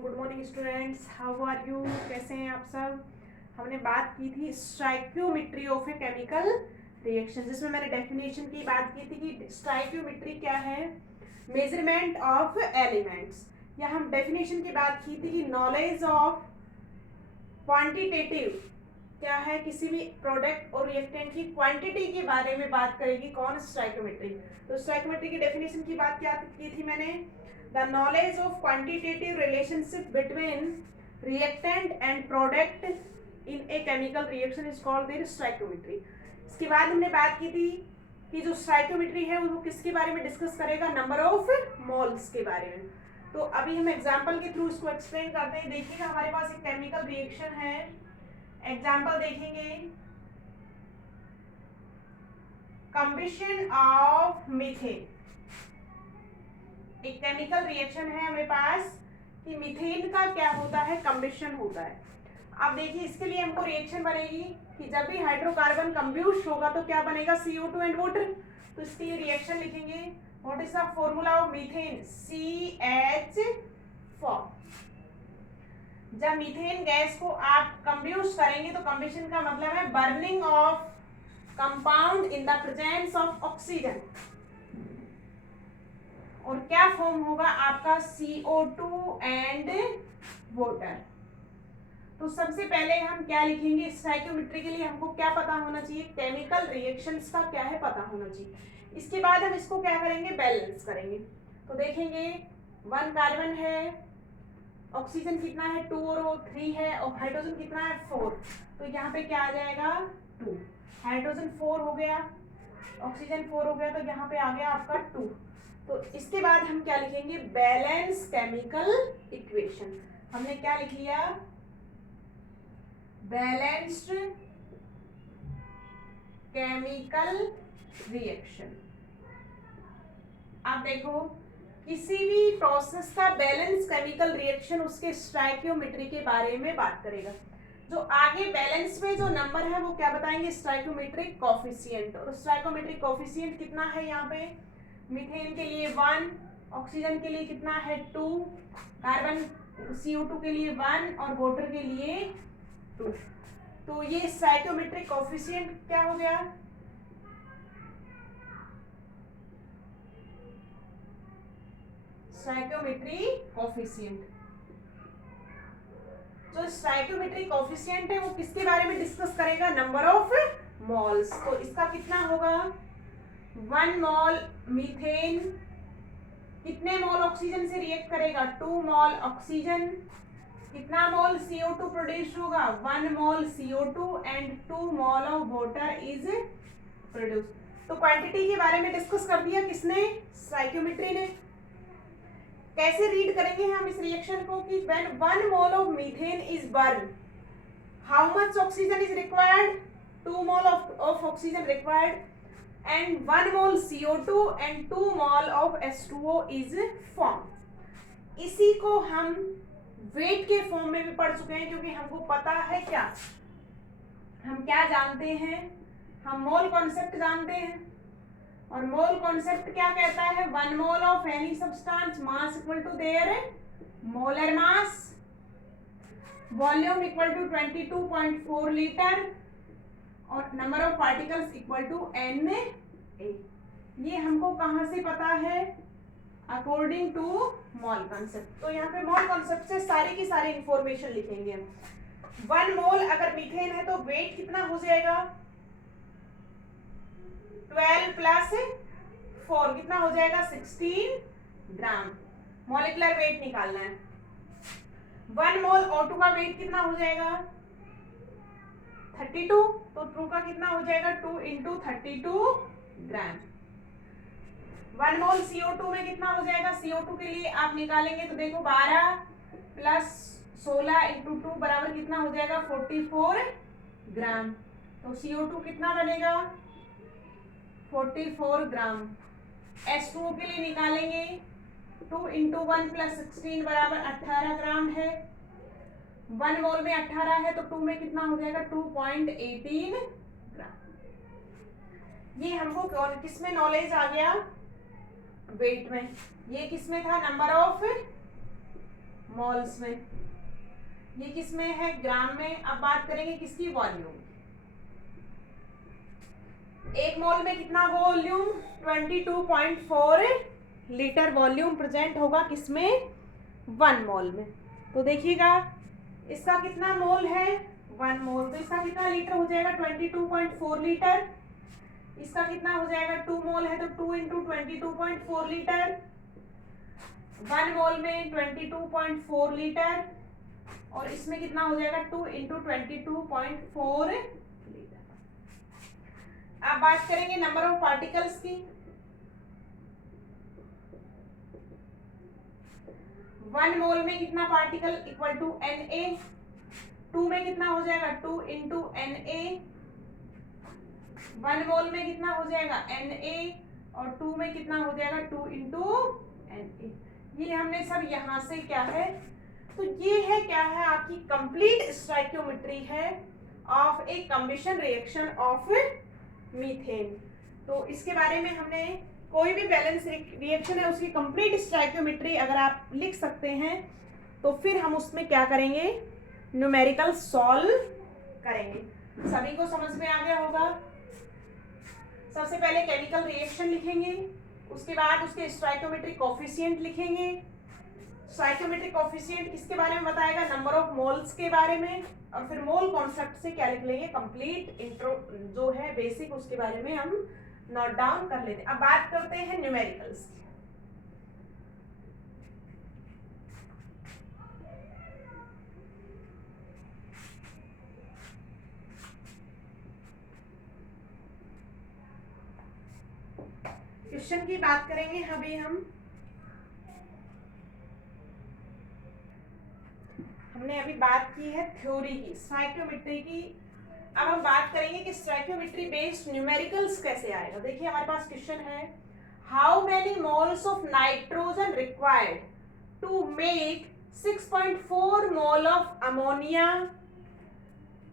Good morning students, how are you? कैसे हैं आप सब? हमने बात की थी stoichiometry of a chemical reaction, जिसमें मैंने डेफिनेशन की बात की थी कि स्टोइकियोमेट्री क्या है, मेजरमेंट ऑफ एलिमेंट्स। या हम डेफिनेशन की बात की थी कि नॉलेज ऑफ क्वांटिटेटिव क्या है, किसी भी प्रोडक्ट और रिएक्टेंट की क्वांटिटी के बारे में बात करेगी कौन? स्टोइकियोमेट्री। तो स्टोइकियोमेट्री की डेफिनेशन की बात क्या की थी मैंने? The knowledge of quantitative relationship between reactant and product in a chemical reaction is called their stoichiometry. इसके बाद हमने बात की थी कि जो स्टोइकियोमेट्री है वो किसके बारे में डिस्कस करेगा? नंबर ऑफ मोल्स के बारे में। तो अभी हम एग्जांपल के थ्रू इसको एक्सप्लेन करते हैं। देखिएगा, हमारे पास एक केमिकल रिएक्शन है। एग्जाम्पल देखेंगे, कंबिशन ऑफ मीथेन। एक केमिकल रिएक्शन है हमेरे पास कि मीथेन का क्या होता है? कंबिशन होता है। अब देखिए, इसके लिए हमको रिएक्शन बनेगी कि जब भी हाइड्रोकार्बन कंब्यूस्ट होगा तो क्या बनेगा? CO2 and water. तो इसके लिए रिएक्शन लिखेंगे। What is the formula of methane? CH4। जब मीथेन गैस को आप कंब्यूस्ट करेंगे तो कंबिशन का मतलब है burning of compound in the presence of oxygen. और क्या फॉर्म होगा आपका? CO2 and water. तो सबसे पहले हम क्या लिखेंगे? स्टोइकियोमेट्री के लिए हमको क्या पता होना चाहिए? केमिकल रिएक्शंस का क्या है पता होना चाहिए। इसके बाद हम इसको क्या करेंगे? बैलेंस करेंगे। तो देखेंगे, 1 कार्बन है, ऑक्सीजन कितना है? 2 और वो 3 है, और हाइड्रोजन कितना है? 4। तो यहाँ पे क्या आ जाएगा? 2। हाइड्रोजन 4 हो गया, ऑक्सीजन 4 हो गया, तो यहाँ पे आ गया आपका 2। तो इसके बाद हम क्या लिखेंगे? Balance chemical equation. हमने क्या लिख लिया? Balanced chemical reaction. आप देखो, किसी भी प्रोसेस का बैलेंस केमिकल रिएक्शन उसके स्टोइकियोमेट्री के बारे में बात करेगा। जो आगे बैलेंस में जो नंबर है वो क्या बताएंगे? Stoichiometric coefficient. और स्टोइकियोमेट्रिक कोफिशिएंट कितना है यहाँ पे? मीथेन के लिए 1, ऑक्सीजन के लिए कितना है? 2, कार्बन CO2 के लिए 1 और वाटर के लिए 2। तो ये स्टोइकियोमेट्रिक कोफिशिएंट क्या हो गया? Stoichiometry coefficient. जो स्टोइकियोमेट्री कोफिशिएंट है वो किसके बारे में डिस्कस करेगा? Number of moles. तो इसका कितना होगा? 1 मोल मीथेन कितने मोल ऑक्सीजन से रिएक्ट करेगा? 2 मोल ऑक्सीजन। कितना मोल CO2 प्रोड्यूस होगा? 1 मोल CO2 and 2 mole of water is produce. तो क्वांटिटी के बारे में डिस्कस कर दिया किसने? स्टोइकियोमेट्री ने। कैसे रीड करेंगे हम इस रिएक्शन को कि when 1 mole of methane is burned, how much oxygen is required? 2 mole of oxygen required, and 1 mole CO2 and 2 mole of H2O is formed. इसी को हम वेट के फॉर्म में भी पढ़ चुके हैं, क्योंकि हमको पता है क्या, हम क्या जानते हैं? हम मोल कॉन्सेप्ट जानते हैं। और मोल कॉन्सेप्ट क्या कहता है? 1 mole of any substance mass equal to their molar mass, volume equal to 22.4 litre, और number of particles equal to Na। ये हमको कहां से पता है? According to mole concept. तो यहाँ पे मोल कॉन्सेप्ट से सारी की सारी इंफॉर्मेशन लिखेंगे। 1 मोल अगर मीथेन है तो वेट कितना हो जाएगा? 12 प्लस 4 कितना हो जाएगा? 16 ग्राम। मॉलिक्यूलर वेट निकालना है। 1 मोल O2 का वेट कितना हो जाएगा? 32। तो ट्रू का कितना हो जाएगा? 2 इंटू 32 ग्राम। 1 मोल CO2 में कितना हो जाएगा? CO2 के लिए आप निकालेंगे तो देखो 12 प्लस 16 इंटू 2 बराबर कितना हो जाएगा? 44 ग्राम। तो CO2 कितना बनेगा? 44 ग्राम। H2O के लिए निकालेंगे 2 इंटू 1 प्लस 16 बराबर 18 ग्राम है। 1 मोल में 18 है तो 2 में कितना हो जाएगा? 2.18 ग्राम। ये हमको किस में नॉलेज आ गया? वेट में। ये किस में था? नंबर ऑफ मोल्स में, ये किस में है, ग्राम में। अब बात करेंगे किसकी, वॉल्यूम। एक मोल में कितना वॉल्यूम, 22.4 लीटर वॉल्यूम प्रेजेंट होगा किसमें, 1 मोल में। तो देखिएगा इसका कितना मोल है, 1 मोल, तो इसका कितना लीटर हो जाएगा, 22.4 लीटर। इसका कितना हो जाएगा, 2 मोल है तो 2 इंटू 22.4 लीटर। 1 मोल में 22.4 लीटर, और इसमें कितना हो जाएगा, 2 इंटू 22.4 लीटर। अब बात करेंगे नंबर ऑफ पार्टिकल्स की। 1 मोल में कितना पार्टिकल, इक्वल टू Na। 2 में कितना हो जाएगा, 2 इंटू Na। 1 मोल में कितना हो जाएगा, Na, और 2 में कितना हो जाएगा, 2 इंटू Na। ये हमने सब यहाँ से क्या है, तो ये है क्या है, आपकी कंप्लीट स्टोइकियोमेट्री है of A combustion reaction of methane. तो इसके बारे में हमने कोई भी बैलेंस रिएक्शन है उसकी कंप्लीट स्टोइकियोमेट्री अगर आप लिख सकते हैं तो फिर हम उसमें क्या करेंगे, न्यूमेरिकल सॉल्व करेंगे। सभी को समझ में आ गया होगा। सबसे पहले केमिकल रिएक्शन लिखेंगे, उसके बाद उसके स्टोइकियोमेट्रिक कोफिशिएंट लिखेंगे। स्टोइकियोमेट्रिक कोफिशिएंट किसके बारे में बताएगा, नंबर ऑफ मोल्स के बारे में, और फिर मोल कॉन्सेप्ट से क्या लिख लेंगे, कंप्लीट इंट्रो जो है बेसिक, उसके बारे में हम नोट डाउन कर लेते हैं। अब बात करते हैं न्यूमेरिकल्स की। क्वेश्चन की बात करेंगे अभी हमने अभी बात की है थ्योरी की, स्टोइकियोमेट्री की। अब हम बात करेंगे कि स्टोइकियोमेट्री बेस्ड न्यूमेरिकल्स कैसे आएगा। देखिए हमारे पास क्वेश्चन है, how many moles of nitrogen required to make 6.4 mole of ammonia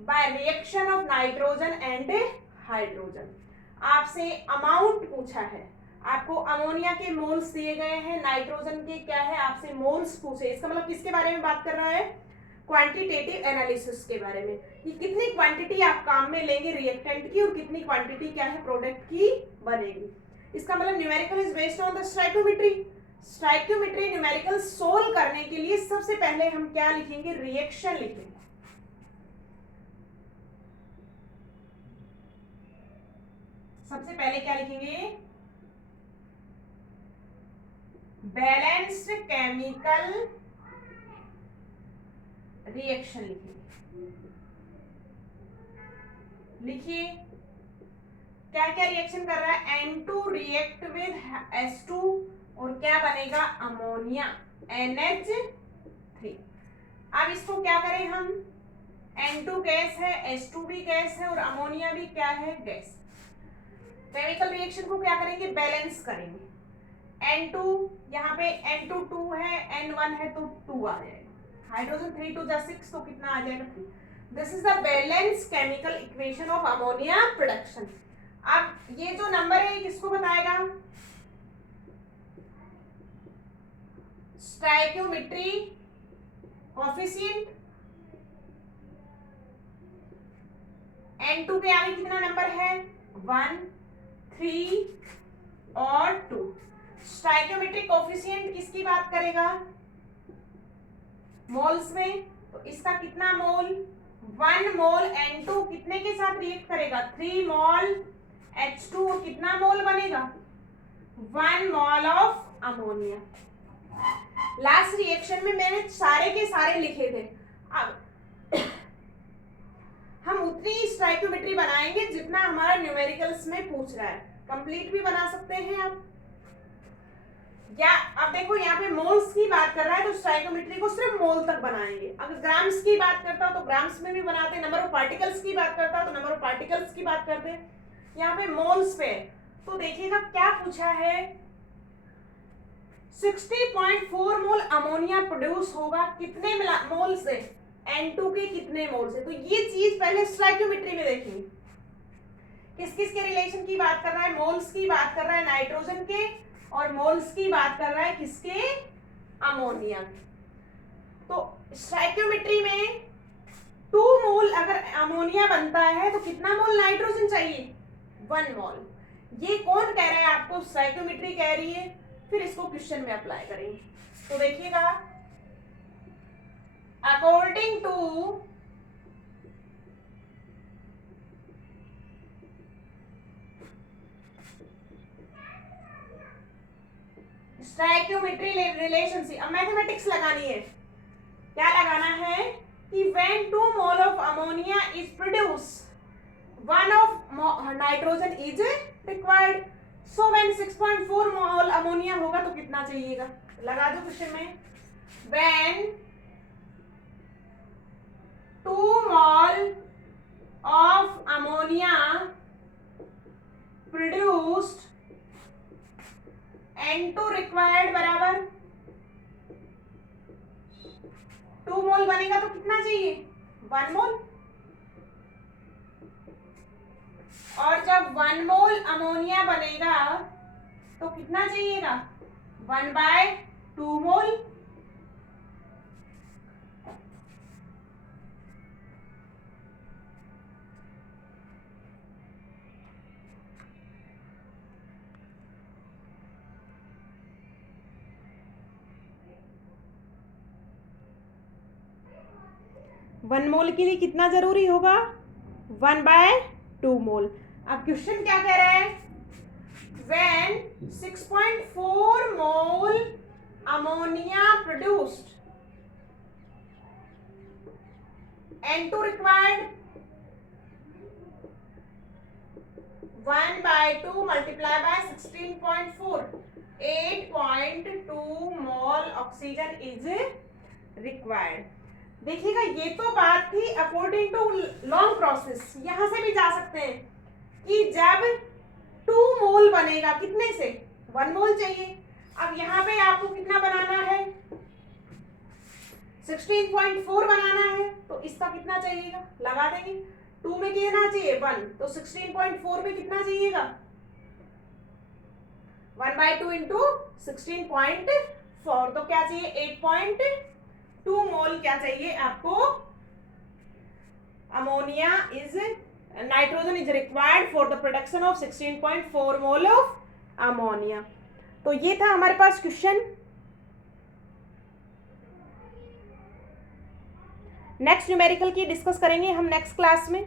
by reaction of nitrogen and hydrogen. आपसे अमाउंट पूछा है, आपको अमोनिया के मोल्स दिए गए हैं, नाइट्रोजन के क्या है, आपसे मोल्स पूछे। इसका मतलब किसके बारे में बात कर रहा है, क्वांटिटेटिव एनालिसिस के बारे में, कि कितनी क्वांटिटी आप काम में लेंगे रिएक्टेंट की और कितनी क्वांटिटी क्या है प्रोडक्ट की बनेगी। इसका मतलब numerical is based on the stoichiometry. Stoichiometry numerical solve करने के लिए सबसे पहले हम क्या लिखेंगे, रिएक्शन लिखेंगे। सबसे पहले क्या लिखेंगे, बैलेंस्ड केमिकल रिएक्शन लिखेंगे। लिखिए क्या क्या रिएक्शन कर रहा है, N2 रिएक्ट विद H2 और क्या बनेगा, अमोनिया, NH3। अब इसको क्या करें हम, N2 गैस है, H2 भी गैस है और अमोनिया भी क्या है, गैस। केमिकल रिएक्शन को क्या करेंगे, बैलेंस करेंगे। N2 यहाँ पे N2 2 है, N1 है तो 2 आ जाएगा, हाइड्रोजन 3 2 6 तो कितना आ जाएगा, 3। This is the balance chemical equation of ammonia production. अब ये जो नंबर है किसको बताएगा, स्टोइकियोमेट्री कोफिशिएंट। N2 के आगे कितना नंबर है, 1 3 और 2। स्टोइकियोमेट्रिक कोफिशिएंट किसकी बात करेगा, मोल्स में, तो इसका कितना मोल, 1 मोल N2 कितने के साथ रिएक्ट करेगा, 3 मोल H2, कितना मोल बनेगा, 1 mole of ammonia. Last reaction में मैंने सारे के सारे लिखे थे। अब हम उतनी स्टोइकियोमेट्री बनाएंगे जितना हमारा न्यूमेरिकल्स में पूछ रहा है, कंप्लीट भी बना सकते हैं आप। या अब देखो यहाँ पे मोल्स की बात कर रहा है तो स्टोइकियोमेट्री को सिर्फ मोल तक बनाएंगे। अगर ग्राम्स की बात करता हो तो ग्राम्स में भी बनाते हैं, नंबर ऑफ पार्टिकल्स की बात करता हो तो नंबर ऑफ पार्टिकल्स की बात करते हैं। यहाँ पे मोल्स पे तो देखिएगा क्या पूछा है, 60.4 मोल अमोनिया प्रोड्यूस होगा कितने मोल से, N2 के कितने मोल से। तो ये चीज पहले स्टोइकियोमेट्री में देखेंगे, किस किस के रिलेशन की बात कर रहा है, मोल्स की बात कर रहा है नाइट्रोजन के, और मोल्स की बात कर रहा है किसके, अमोनिया। तो स्टोइकियोमेट्री में 2 मोल अगर अमोनिया बनता है तो कितना मोल नाइट्रोजन चाहिए? 1 मोल। ये कौन कह रहा है आपको? स्टोइकियोमेट्री कह रही है। फिर इसको क्वेश्चन में अप्लाई करेंगे। तो देखिएगा, अकॉर्डिंग टू स्टोइकियोमेट्री रिलेशनशिप, अब मैथमेटिक्स लगानी है। क्या लगाना है कि when 2 mole of ammonia is produced, 1 of nitrogen is required. So when 6.4 mole ammonia होगा तो कितना चाहिएगा? लगा दो क्वेश्चन में। when 2 mole of ammonia produced, N2 required बराबर 2 मोल बनेगा तो कितना चाहिए? 1 मोल। और जब 1 मोल अमोनिया बनेगा तो कितना चाहिएगा? 1/2 मोल। वन मोल के लिए कितना जरूरी होगा? 1/2 मोल। अब क्वेश्चन क्या कह रहा है? when 6.4 mole ammonia produced, N2 required 1/2 multiplied by 16.4, 8.2 mole oxygen is required. देखिएगा, ये तो बात थी अकॉर्डिंग टू लॉन्ग प्रोसेस। यहां से भी जा सकते हैं कि जब 2 मोल बनेगा, कितने से? 1 मोल चाहिए। अब यहाँ पे आपको कितना बनाना है? 16.4 बनाना है। तो इसका कितना चाहिएगा? लगा देंगे। 2 में कितना चाहिए? 1। तो 16.4 में कितना चाहिएगा? 1/2 इंटू 16.4। तो क्या चाहिए? 8.2 मोल क्या चाहिए आपको? Ammonia is nitrogen is required for the production of 16.4 mole of ammonia. तो ये था हमारे पास क्वेश्चन। नेक्स्ट न्यूमेरिकल की डिस्कस करेंगे हम नेक्स्ट क्लास में।